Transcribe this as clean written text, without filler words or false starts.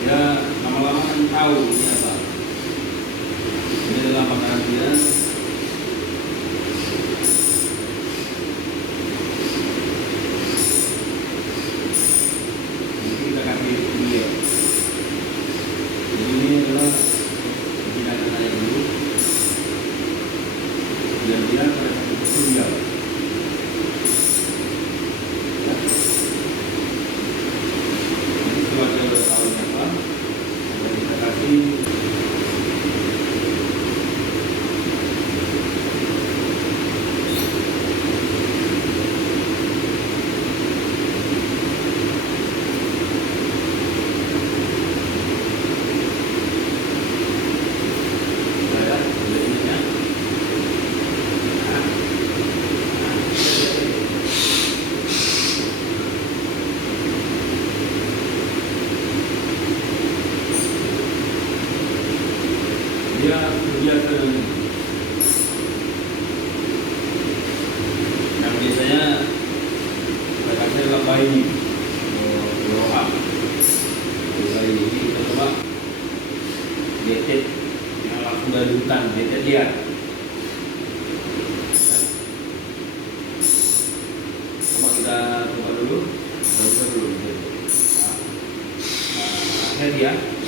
Ya lama-lama kan tahu ini apa. Ini adalah makanan dia. Nanti kita kasih dia. Jadi ini adalah bijinan air dulu. Dia pada satu ketinggal. Dia terbiasa dengan ini. Yang biasanya kita kasih adalah bayi loha. Bayi ini kita coba detet yang langsung dari hutan, detet liar. Sama kita coba dulu, kita dulu. Akhirnya dia